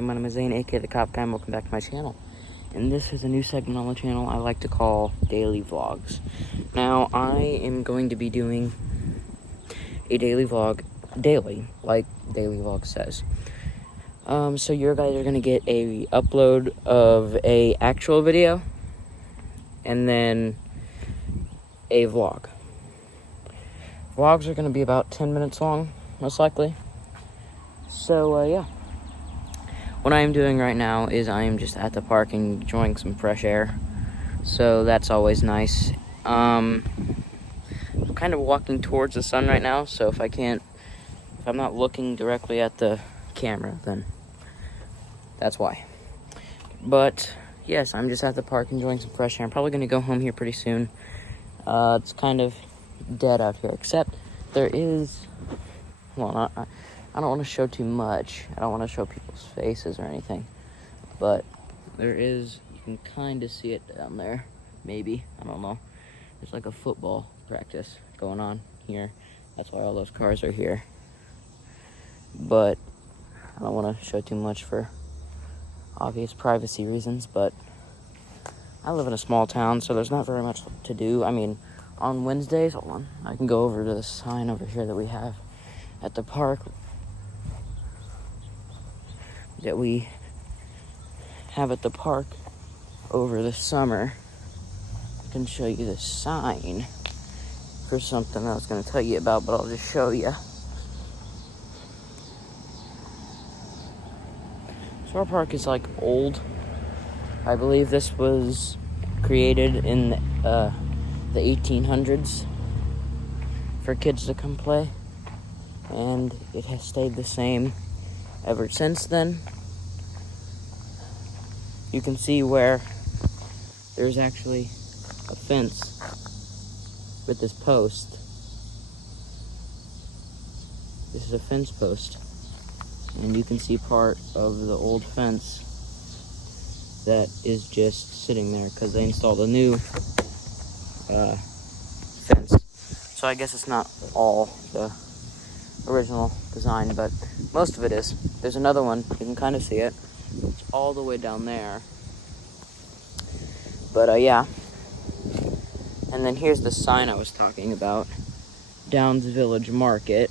everybody, my name is Zane, aka The Cop Guy, and welcome back to my channel. And this is a new segment on the channel I like to call Daily Vlogs. Now, I am going to be doing a daily vlog daily, like Daily Vlog says. So you guys are going to get a upload of a actual video, and then a vlog. Vlogs are going to be about 10 minutes long, most likely. So, yeah. What I am doing right now is I am just at the park enjoying some fresh air. So that's always nice. I'm kind of walking towards the sun right now, so if I'm not looking directly at the camera, then that's why. But, yes, I'm just at the park enjoying some fresh air. I'm probably going to go home here pretty soon. It's kind of dead out here, except there is, well, I don't want to show too much. I don't want to show people's faces or anything. But there is, you can kind of see it down there. Maybe. I don't know. There's like a football practice going on here. That's why all those cars are here. But I don't want to show too much for obvious privacy reasons. But I live in a small town, so there's not very much to do. I mean, on Wednesdays, hold on. I can go over to the sign over here that we have at the park. That we have at the park over the summer. I can show you the sign for something I was going to tell you about, but I'll just show you. So our park is like old. I believe this was created in the 1800s for kids to come play, and it has stayed the same ever since then. You can see where there's actually a fence with this post. This is a fence post, and you can see part of the old fence that is just sitting there because they installed a new fence. So I guess it's not all the original design, but most of it is. There's another one, you can kind of see it. It's all the way down there. But yeah. And then here's the sign I was talking about. Downs Village Market,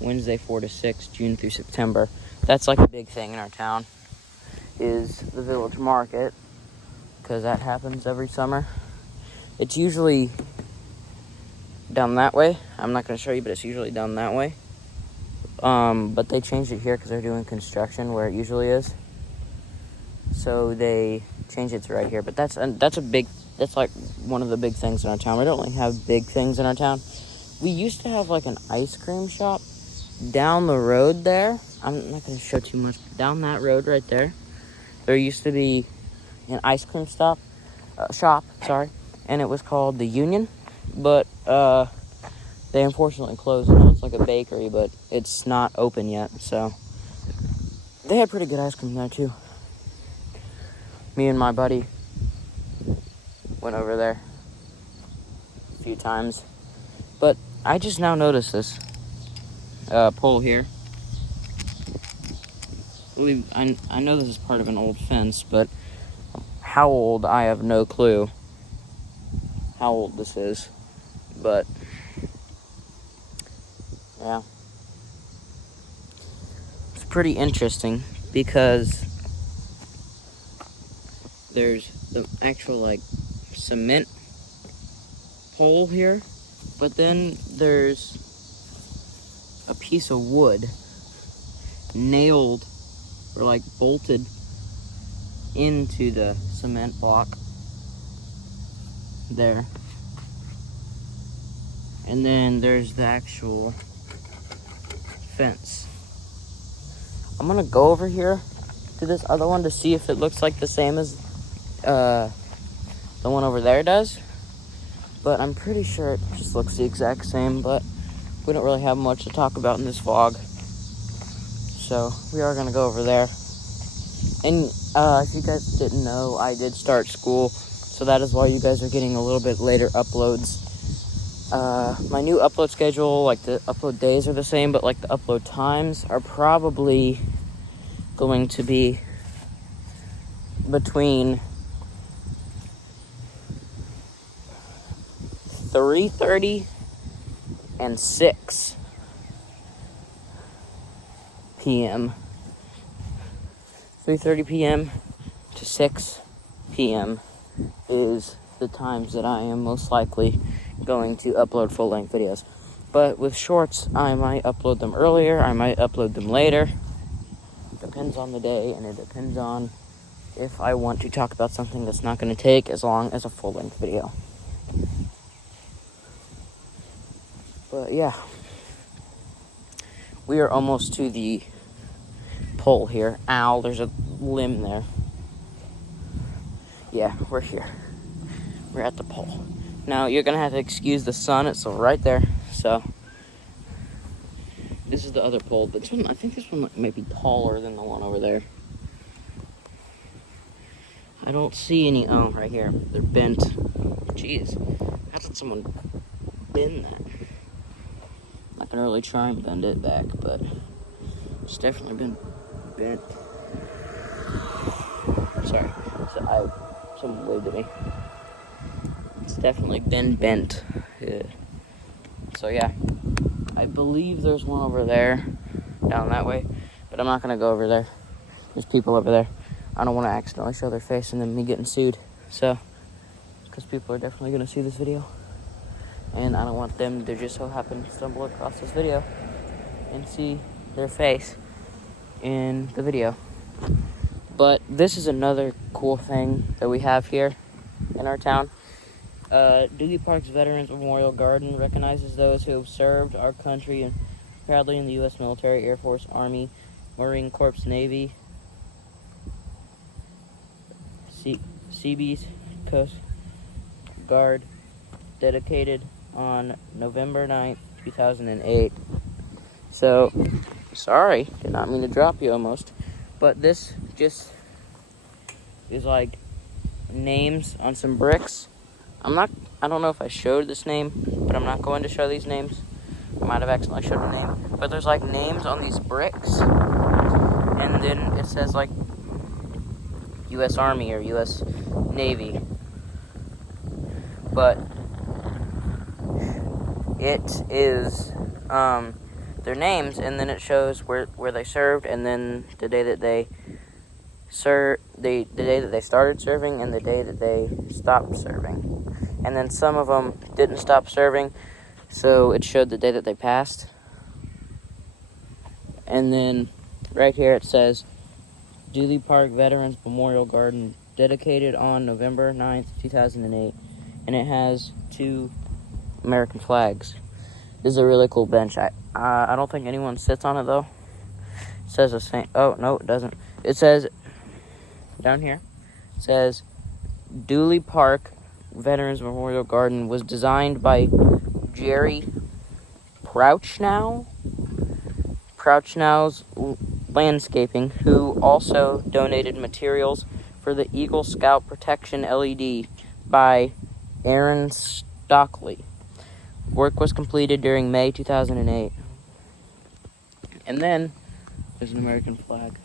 Wednesday 4 to 6, June through September. That's like a big thing in our town, is the Village Market, because that happens every summer. It's usually down that way. I'm not going to show you, but it's usually down that way. But they changed it here because they're doing construction where it usually is. So they changed it to right here. But that's like one of the big things in our town. We don't really have big things in our town. We used to have like an ice cream shop down the road there. I'm not going to show too much. But down that road right there, there used to be an ice cream shop, and it was called the Union. But they unfortunately closed. I know it's like a bakery, but it's not open yet. So they had pretty good ice cream there too. Me and my buddy went over there a few times. But I just now noticed this pole here. I know this is part of an old fence, but how old, I have no clue how old this is. But yeah, it's pretty interesting because there's the actual like cement pole here, but then there's a piece of wood nailed or like bolted into the cement block there. And then there's the actual fence. I'm gonna go over here to this other one to see if it looks like the same as the one over there does. But I'm pretty sure it just looks the exact same, but we don't really have much to talk about in this vlog. So we are gonna go over there. And if you guys didn't know, I did start school, so that is why you guys are getting a little bit later uploads. My new upload schedule, like the upload days are the same, but like the upload times are probably going to be between 3:30 and 6 p.m. 3:30 p.m. to 6 p.m. is the times that I am most likely going to upload full-length videos. But with shorts, I might upload them earlier, I might upload them later. Depends on the day, and it depends on if I want to talk about something that's not going to take as long as a full-length video. But yeah, we are almost to the pole here. Ow, there's a limb there. Yeah, we're here. We're at the pole. Now, you're going to have to excuse the sun. It's right there. So, this is the other pole. This one, I think this one might be taller than the one over there. I don't see any, oh, right here. They're bent. Jeez. How did someone bend that? I can really try and bend it back, but it's definitely been bent. Sorry. Someone waved at me. It's definitely been bent. Yeah. So yeah, I believe there's one over there, down that way, but I'm not gonna go over there. There's people over there. I don't want to accidentally show their face and then me getting sued. So, because people are definitely gonna see this video, and I don't want them to just so happen to stumble across this video and see their face in the video. But this is another cool thing that we have here in our town. Dewey Park's Veterans Memorial Garden recognizes those who have served our country proudly in the U.S. military, Air Force, Army, Marine Corps, Navy, Seabees, Coast Guard, dedicated on November 9th, 2008. So, sorry, did not mean to drop you almost, but this just is like names on some bricks. I don't know if I showed this name, but I'm not going to show these names. I might have accidentally showed a name, but there's like names on these bricks, and then it says like U.S. Army or U.S. Navy, but it is their names, and then it shows where they served, and then the day that they the day that they started serving and the day that they stopped serving. And then some of them didn't stop serving, so it showed the day that they passed. And then right here it says Dewey Park Veterans Memorial Garden, dedicated on November 9th, 2008. And it has 2 American flags. This is a really cool bench. I don't think anyone sits on it, though. It says the same. Oh, no, it doesn't. It says, down here, it says, Dewey Park Veterans Memorial Garden was designed by Jerry Prouchnow. Prouchnow's Landscaping, who also donated materials for the Eagle Scout Protection LED by Aaron Stockley. Work was completed during May 2008. And then there's an American flag.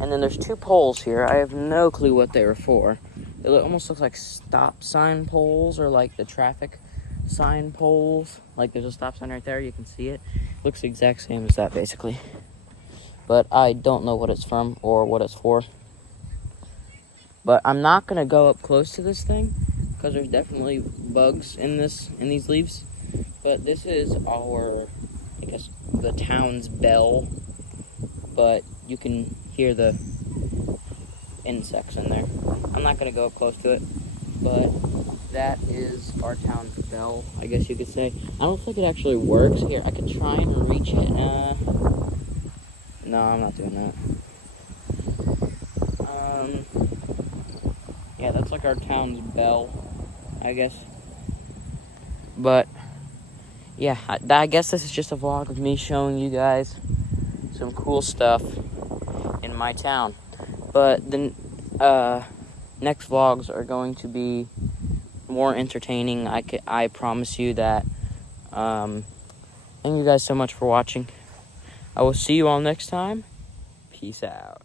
And then there's 2 poles here. I have no clue what they were for. It almost looks like stop sign poles, or like the traffic sign poles. Like there's a stop sign right there, you can see it. Looks the exact same as that, basically. But I don't know what it's from or what it's for. But I'm not gonna go up close to this thing, because there's definitely bugs in these leaves. But this is our, I guess, the town's bell. But you can hear the insects in there. I'm not going to go up close to it, but that is our town's bell, I guess you could say. I don't think it actually works. Here, I could try and reach it. No, I'm not doing that. Yeah, that's like our town's bell, I guess. But, yeah, I guess this is just a vlog of me showing you guys some cool stuff in my town. But the next vlogs are going to be more entertaining. I promise you that. Thank you guys so much for watching. I will see you all next time. Peace out.